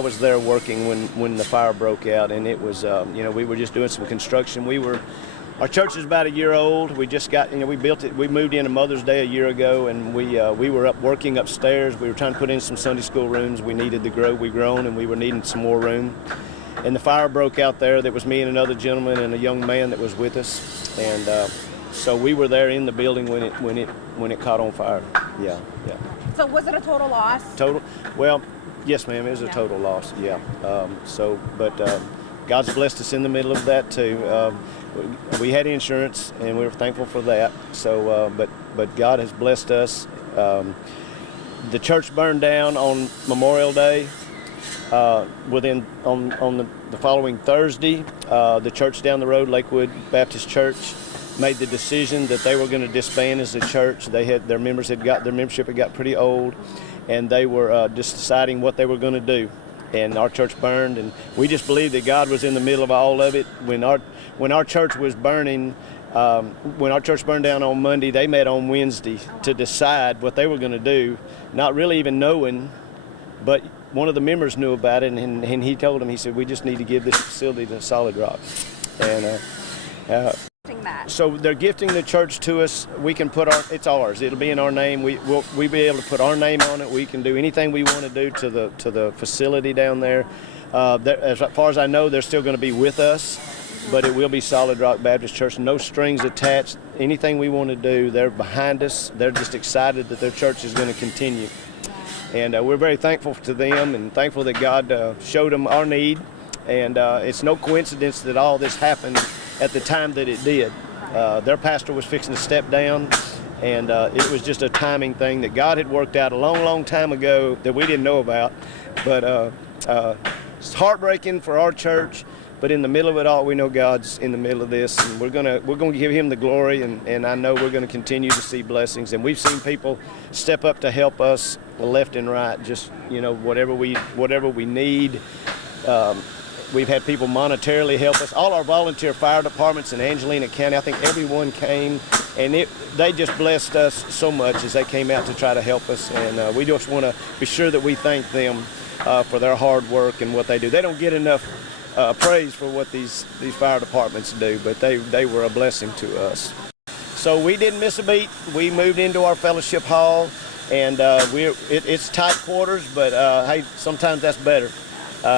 was there working when the fire broke out, and it was, you know, we were just doing some construction. Our church is about a year old. We just got, you know, we built it. We moved in on Mother's Day a year ago, and we were working upstairs. We were trying to put in some Sunday school rooms. We needed to grow. We've grown, and we were needing some more room. And the fire broke out there. That was me and another gentleman and a young man that was with us, and so we were there in the building when it caught on fire. Yeah. So was it a total loss? Total. Well, yes, ma'am. It was a total loss. Yeah. But God's blessed us in the middle of that too. We had insurance, and we were thankful for that. So, but God has blessed us. The church burned down on Memorial Day. On the following Thursday, the church down the road, Lakewood Baptist Church, made the decision that they were going to disband as a church. Their membership had got pretty old, and they were just deciding what they were going to do. And our church burned, and we just believed that God was in the middle of all of it. When our church was burning, when our church burned down on Monday, they met on Wednesday to decide what they were going to do, not really even knowing, but one of the members knew about it, and he told him, he said, we just need to give this facility to Solid Rock. And so they're gifting the church to us. We can put it's ours. It'll be in our name. We'll be able to put our name on it. We can do anything we want to do to the facility down there. As far as I know, they're still going to be with us, but it will be Solid Rock Baptist Church. No strings attached. Anything we want to do, they're behind us. They're just excited that their church is going to continue. And we're very thankful to them and thankful that God showed them our need. And it's no coincidence that all this happened at the time that it did. Their pastor was fixing to step down, and it was just a timing thing that God had worked out a long, long time ago that we didn't know about. But it's heartbreaking for our church, but in the middle of it all, we know God's in the middle of this, and we're gonna give Him the glory, and I know we're gonna continue to see blessings. And we've seen people step up to help us left and right, just, you know, whatever we need. We've had people monetarily help us. All our volunteer fire departments in Angelina County, I think everyone came, and they just blessed us so much as they came out to try to help us. And we just want to be sure that we thank them for their hard work and what they do. They don't get enough praise for what these fire departments do, but they were a blessing to us. So we didn't miss a beat. We moved into our fellowship hall, and it's tight quarters, but hey, sometimes that's better.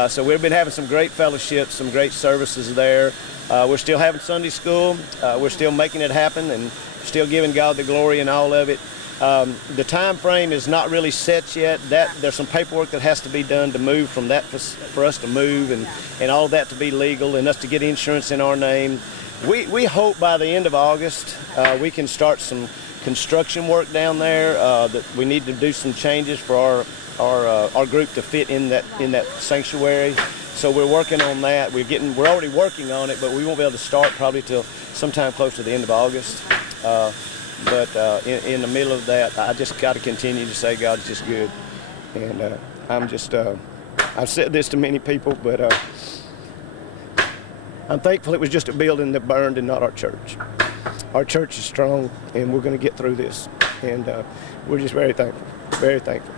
So we've been having some great fellowships, some great services there. We're still having Sunday school. We're still making it happen and still giving God the glory in all of it. The time frame is not really set yet. There's some paperwork that has to be done to move from that, for us to move, and all of that to be legal, and us to get insurance in our name. We hope by the end of August we can start some construction work down there. That we need to do some changes for our group to fit in that sanctuary. So we're working on that. We're already working on it, but we won't be able to start probably till sometime close to the end of August. But in the middle of that, I just got to continue to say God's just good. And I've said this to many people, but I'm thankful it was just a building that burned and not our church. Our church is strong, and we're going to get through this. And we're just very thankful, very thankful.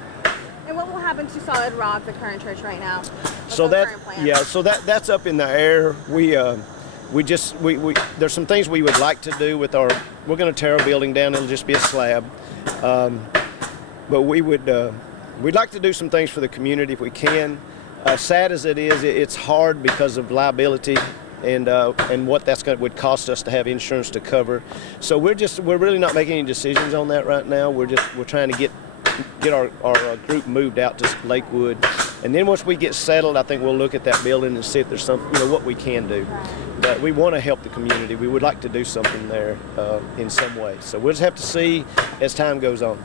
And what will happen to Solid Rock, the current church right now? So that's up in the air. There's some things we would like to do with we're going to tear our building down. It'll just be a slab. But we'd like to do some things for the community if we can. Sad as it is, it's hard because of liability and what would cost us to have insurance to cover. So we're really not making any decisions on that right now. We're trying to get our group moved out to Lakewood, and then once we get settled, I think we'll look at that building and see if there's what we can do. But we want to help the community. We would like to do something there in some way. So we'll just have to see as time goes on.